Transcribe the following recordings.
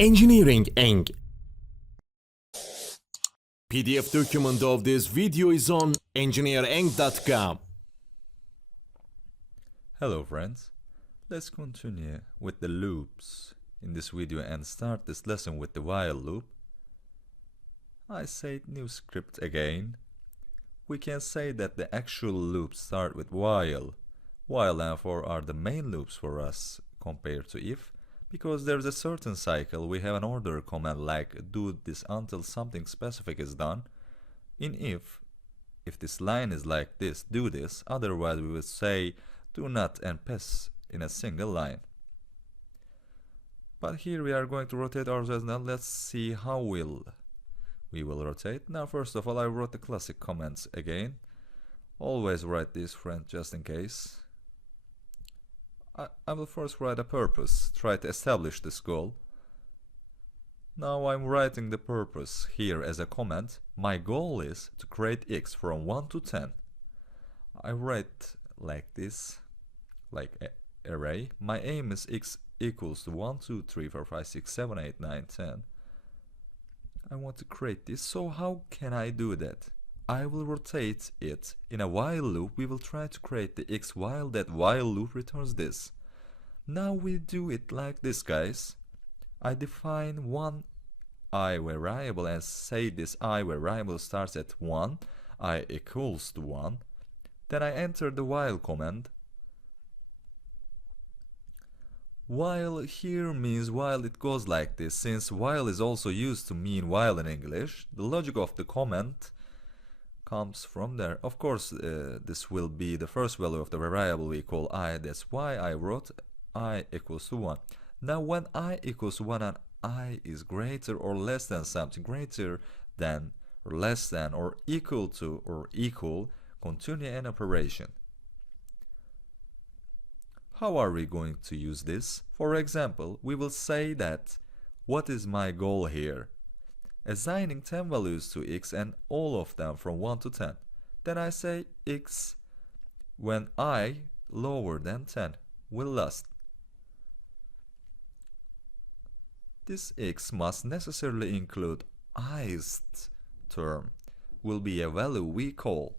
Engineering Eng. PDF document of this video is on engineereng.com. Hello friends, let's continue with the loops in this video and start this lesson with the while loop. I say new script again. We can say that the actual loops start with while and for are the main loops for us compared to if, because there's a certain cycle we have an order command like do this until something specific is done. In if this line is like this, do this, otherwise we would say do not and pass in a single line. But here we are going to rotate ourselves. Now let's see how we will rotate. Now first of all I wrote the classic commands again. Always write these, friends, just in case. I will first write a purpose, try to establish this goal. Now I'm writing the purpose here as a comment. My goal is to create x from 1 to 10. I write like this, like array. My aim is x equals to 1, 2, 3, 4, 5, 6, 7, 8, 9, 10. I want to create this, so how can I do that? I will rotate it in a while loop. We will try to create the x while that while loop returns this. Now we do it like this, guys. I define one I variable and say this I variable starts at 1, I equals to 1. Then I enter the while command. While here means while it goes like this. Since while is also used to mean while in English, the logic of the comment comes from there. Of course, this will be the first value of the variable we call I. That's why I wrote I equals to 1. Now when I equals to 1 and I is greater or less than something, greater than or less than or equal to or equal, continue an operation. How are we going to use this? For example, we will say that what is my goal here? Assigning 10 values to x and all of them from 1 to 10. Then I say x when I lower than 10 will last. This x must necessarily include ith term, will be a value we call.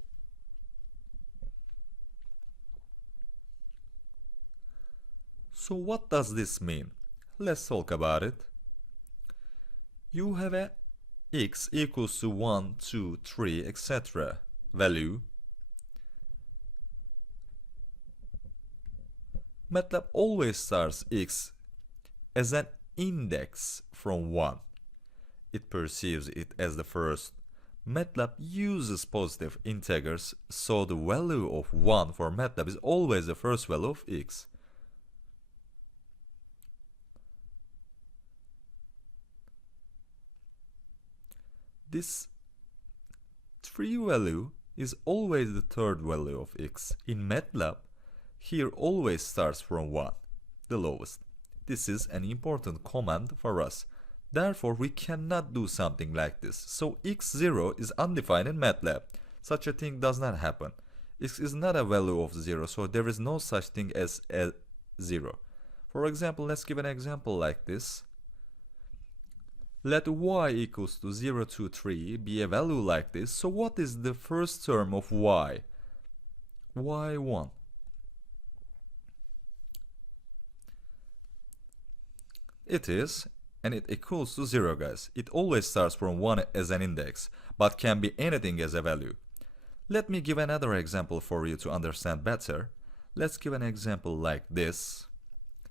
So what does this mean? Let's talk about it. You have a x equals to 1, 2, 3, etc. value. MATLAB always starts x as an index from 1. It perceives it as the first. MATLAB uses positive integers, so the value of 1 for MATLAB is always the first value of x. This 3 value is always the third value of x. In MATLAB, here always starts from 1, the lowest. This is an important command for us. Therefore, we cannot do something like this. So x0 is undefined in MATLAB. Such a thing does not happen. X is not a value of 0, so there is no such thing as a 0. For example, let's give an example like this. Let y equals to 0, 2, 3 be a value like this. So what is the first term of y? y1. It is, and it equals to 0, guys. It always starts from 1 as an index, but can be anything as a value. Let me give another example for you to understand better. Let's give an example like this.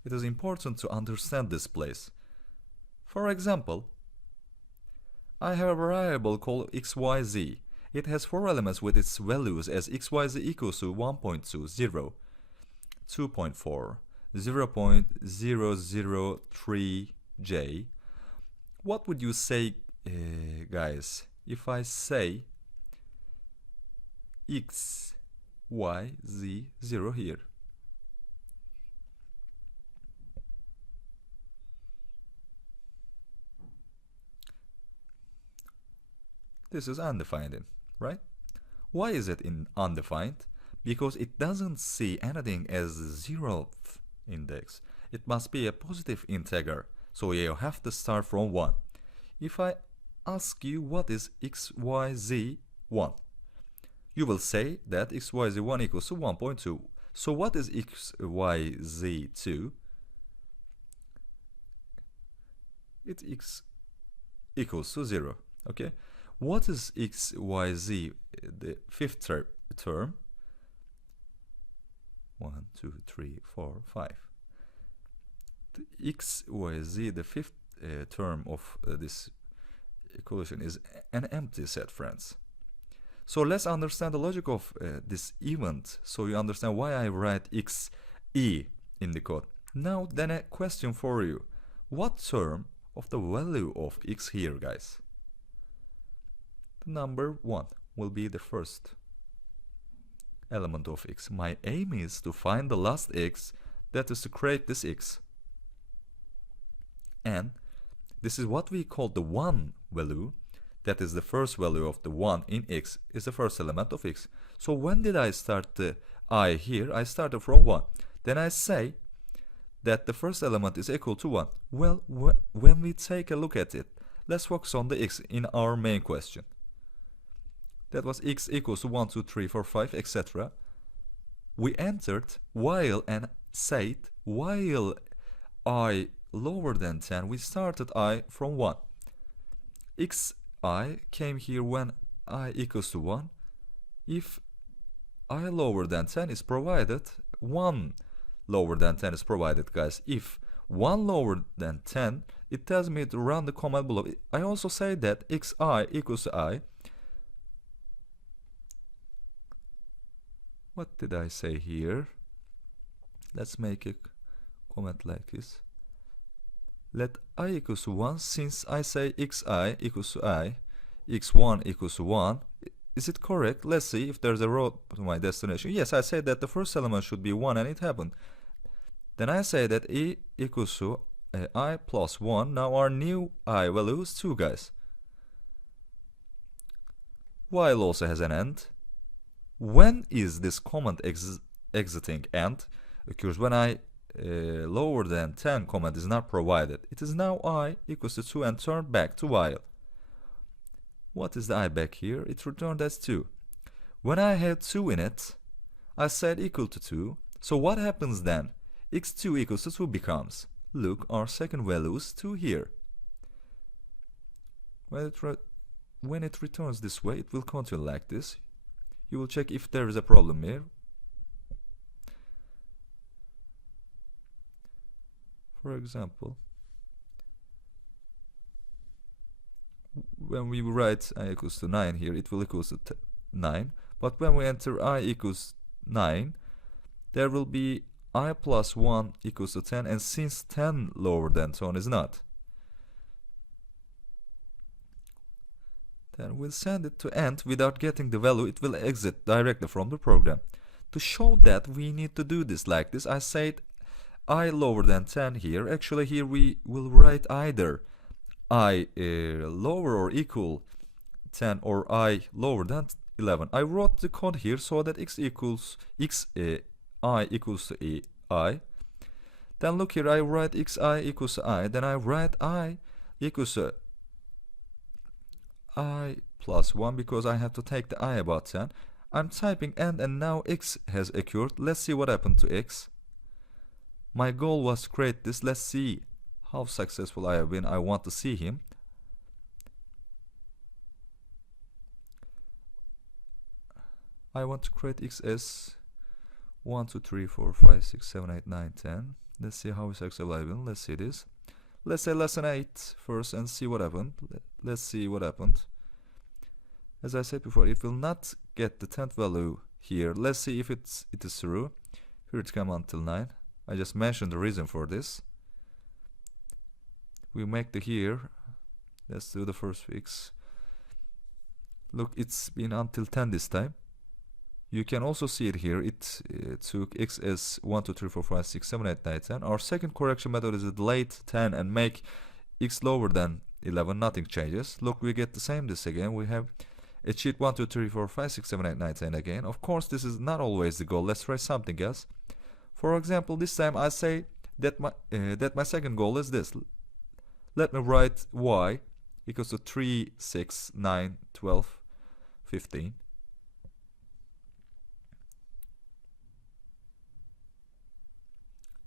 It is important to understand this place. For example, I have a variable called xyz. It has 4 elements with its values as xyz equals to 1.2, 0, 2.4, 0.003j. What would you say, guys, if I say x, y, z, 0 here? This is undefined, right? Why is it undefined? Because it doesn't see anything as 0th index. It must be a positive integer. So you have to start from 1. If I ask you what is xyz1, you will say that xyz1 equals to 1.2. So what is xyz2? It x equals to 0. Okay. What is xyz, the fifth term? 1, 2, 3, 4, 5. The xyz, the fifth term of this equation, is an empty set, friends. So let's understand the logic of this event, so you understand why I write xe in the code. Now then, a question for you. What term of the value of x here, guys? The number 1 will be the first element of x. My aim is to find the last x, that is to create this x. And this is what we call the 1 value. That is the first value of the 1 in x is the first element of x. So when did I start the I here? I started from 1. Then I say that the first element is equal to 1. Well, when we take a look at it, let's focus on the x in our main question. That was x equals to 1, 2, 3, 4, 5, etc. We entered while and said while I lower than 10, we started I from 1. xi came here when I equals to 1. If I lower than 10 is provided, 1 lower than 10 is provided, guys. If 1 lower than 10, it tells me to run the command below. I also say that xi equals to I. What did I say here? Let's make a comment like this. Let I equals to 1, since I say xi equals to I, x1 equals to 1. Is it correct? Let's see if there's a road to my destination. Yes, I say that the first element should be 1 and it happened. Then I say that e equals to I plus 1. Now our new I value is 2, guys. While also has an end. When is this comment exiting end? Occurs when I lower than 10 comment is not provided. It is now I equals to 2 and turned back to while. What is the I back here? It returned as 2. When I had 2 in it, I said equal to 2. So what happens then? x2 equals to 2 becomes, look, our second value is 2 here. When it returns this way, it will continue like this. You will check if there is a problem here. For example, when we write I equals to 9 here, it will equals to 9. But when we enter I equals 9, there will be I plus 1 equals to 10. And since 10 lower than 10 is not, then we'll send it to end without getting the value. It will exit directly from the program. To show that we need to do this like this, I said I lower than 10 here. Actually here we will write either I lower or equal 10 or I lower than 11. I wrote the code here so that I equals to I. Then look here, I write xi equals to I. Then I write I equals to I plus 1 because I have to take the I about 10. I'm typing end and now x has occurred. Let's see what happened to x. My goal was to create this. Let's see how successful I have been. I want to see him. I want to create x as 1, 2, 3, 4, 5, 6, 7, 8, 9, 10. Let's see how successful I have been. Let's see this. Let's say lesson 8 first and see what happened. Let's see what happened. As I said before, it will not get the 10th value here. Let's see if it is true. Here it comes until 9. I just mentioned the reason for this. We make the here. Let's do the first fix. Look, it's been until 10 this time. You can also see it here. It took x as 1, 2, 3, 4, 5, 6, 7, 8, 9, 10. Our second correction method is delete 10 and make x lower than 11. Nothing changes. Look, we get the same this again. We have achieved 1, 2, 3, 4, 5, 6, 7, 8, 9, 10 again. Of course, this is not always the goal. Let's try something else. For example, this time I say that my second goal is this. Let me write y equals to 3, 6, 9, 12, 15.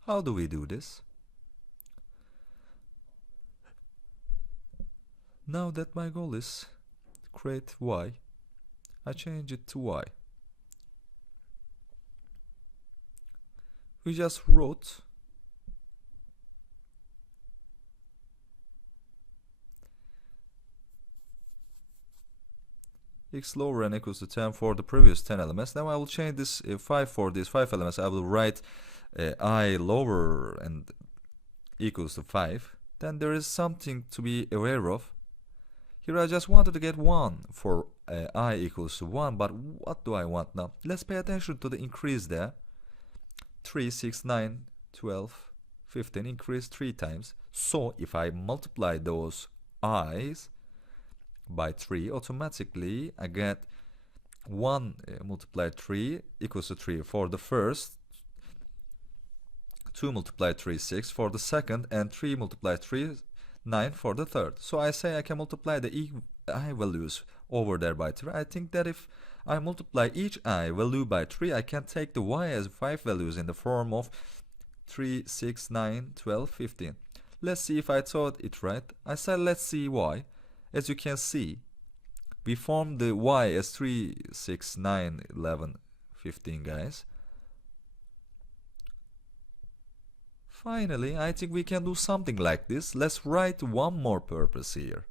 How do we do this? Now that my goal is to create y, I change it to y. We just wrote x lower and equals to 10 for the previous 10 elements. Now I will change this 5 for these 5 elements. I will write I lower and equals to 5. Then there is something to be aware of. Here I just wanted to get 1 for I equals to 1, but what do I want now? Let's pay attention to the increase there. 3, 6, 9, 12, 15 increase 3 times. So if I multiply those i's by 3, automatically I get 1 multiplied 3 equals to 3 for the first, 2 multiplied 3 6 for the second, and 3 multiplied 3 9 for the third. So I say I can multiply the I values over there by 3. I think that if I multiply each I value by 3, I can take the y as 5 values in the form of 3, 6, 9, 12, 15. Let's see if I thought it right. I said let's see y. As you can see, we formed the y as 3, 6, 9, 11, 15, guys. Finally, I think we can do something like this. Let's write one more purpose here.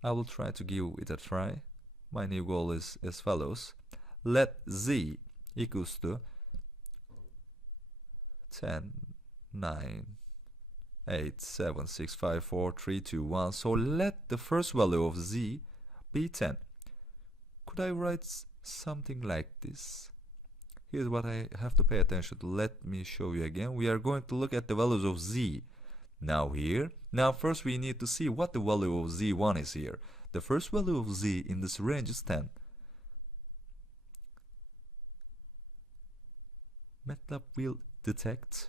I will try to give it a try. My new goal is as follows. Let z equals to 10, 9, 8, 7, 6, 5, 4, 3, 2, 1. So let the first value of z be 10. Could I write something like this? Here's what I have to pay attention to. Let me show you again. We are going to look at the values of z now here. Now first we need to see what the value of z1 is here. The first value of z in this range is 10. MATLAB will detect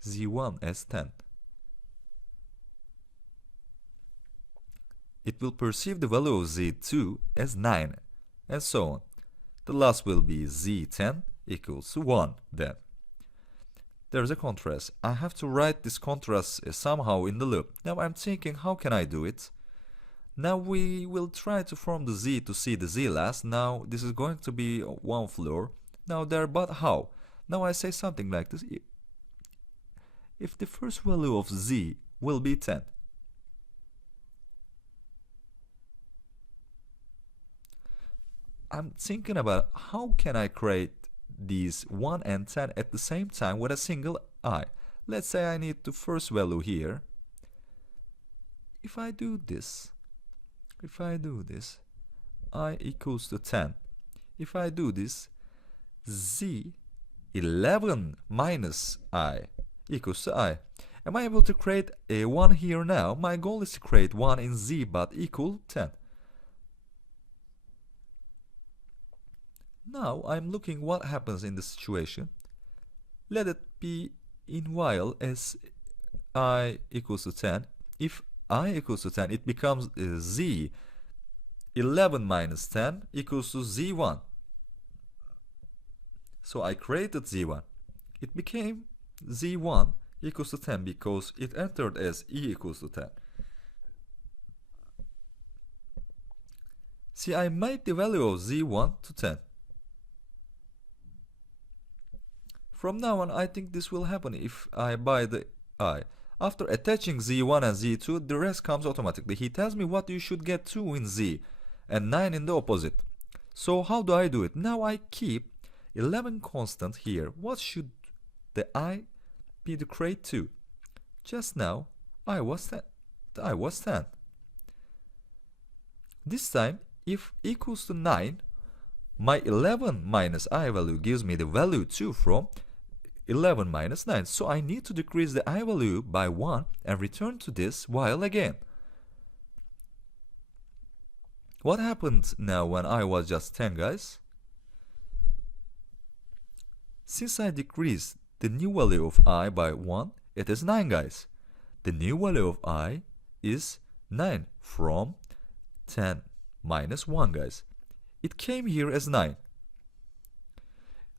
z1 as 10. It will perceive the value of z2 as 9, and so on. The last will be z10 equals 1 then. There's a contrast. I have to write this contrast somehow in the loop. Now I'm thinking, how can I do it? Now we will try to form the z to see the z last. Now this is going to be one floor. Now there, but how? Now I say something like this. If the first value of z will be 10, I'm thinking about how can I create these 1 and 10 at the same time with a single I. Let's say I need the first value here. If I do this, I equals to 10. If I do this, z 11 minus I equals to I. Am I able to create a 1 here now? My goal is to create 1 in z but equal 10. Now I'm looking what happens in this situation. Let it be in while as I equals to 10. If I equals to 10, it becomes z 11 minus 10 equals to z1. So I created z1. It became z1 equals to 10 because it entered as e equals to 10. See, I made the value of z1 to 10. From now on, I think this will happen if I buy the I. After attaching z1 and z2, the rest comes automatically. He tells me what you should get 2 in z and 9 in the opposite. So how do I do it? Now I keep 11 constant here. What should the I be to create 2? Just now, I was 10. This time, if equals to 9, my 11 minus I value gives me the value 2 from 11 minus 9. So I need to decrease the I value by 1 and return to this while again. What happened now when I was just 10, guys? Since I decreased the new value of I by 1, it is 9, guys. The new value of I is 9 from 10 minus 1, guys. It came here as 9.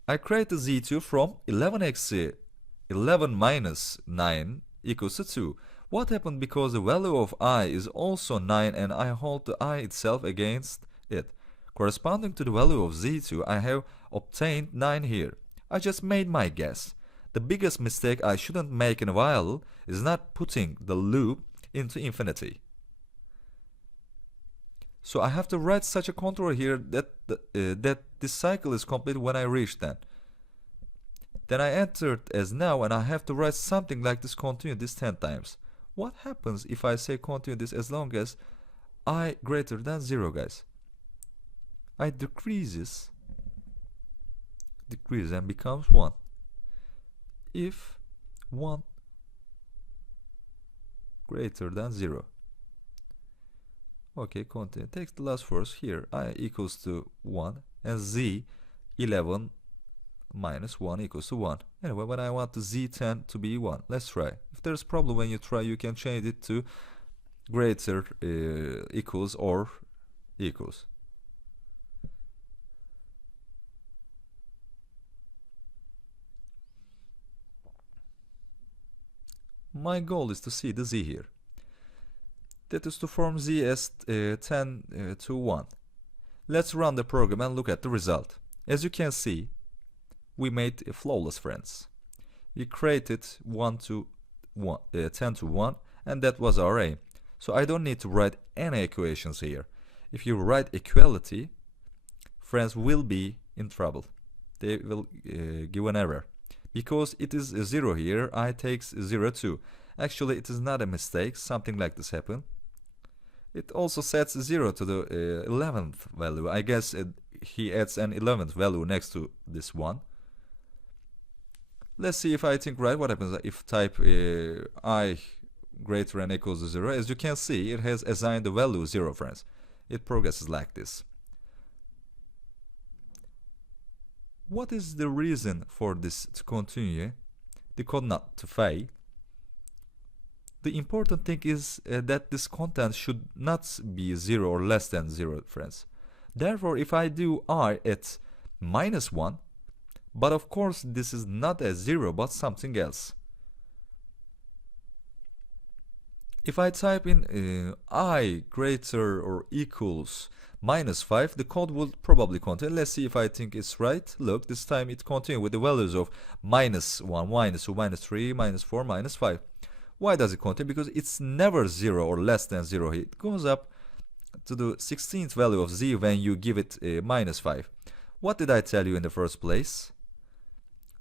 I create the z2 from 11 minus 9 equals to 2. What happened because the value of I is also 9 and I hold the I itself against it? Corresponding to the value of z2, I have obtained 9 here. I just made my guess. The biggest mistake I shouldn't make in a while is not putting the loop into infinity. So I have to write such a contour here that this cycle is complete when I reach that. Then I entered as now and I have to write something like this, continue this 10 times. What happens if I say continue this as long as I greater than 0, guys? I decreases and becomes 1. If 1 greater than 0. Okay, continue. Take the last verse here. I equals to 1 and z 11 minus 1 equals to 1. Anyway, when I want the z10 to be 1, let's try. If there's a problem when you try, you can change it to greater equals or equals. My goal is to see the z here. That is to form z as 10 to 1. Let's run the program and look at the result. As you can see, we made a flawless friends. We created 10 to 1, and that was our aim. So I don't need to write any equations here. If you write equality, friends will be in trouble. They will give an error. Because it is a 0 here, I takes 0 too. Actually, it is not a mistake. Something like this happened. It also sets 0 to the 11th value. I guess he adds an 11th value next to this one. Let's see if I think right. What happens if type I greater than equals to 0? As you can see, it has assigned the value 0, friends. It progresses like this. What is the reason for this to continue? The code not to fail. The important thing is that this content should not be 0 or less than 0, friends. Therefore, if I do I at minus 1, but of course this is not a 0 but something else. If I type in I greater or equals minus 5, the code will probably continue. Let's see if I think it's right. Look, this time it continues with the values of minus 1, minus 2, minus 3, minus 4, minus 5. Why does it continue? Because it's never 0 or less than 0. It goes up to the 16th value of z when you give it minus 5. What did I tell you in the first place?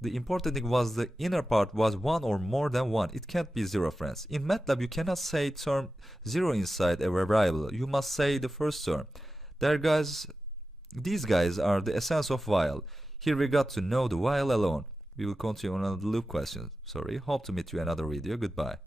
The important thing was the inner part was 1 or more than 1. It can't be 0, friends. In MATLAB, you cannot say term 0 inside a variable. You must say the first term. These guys are the essence of while. Here we got to know the while alone. We will continue on another loop question. Sorry. Hope to meet you in another video. Goodbye.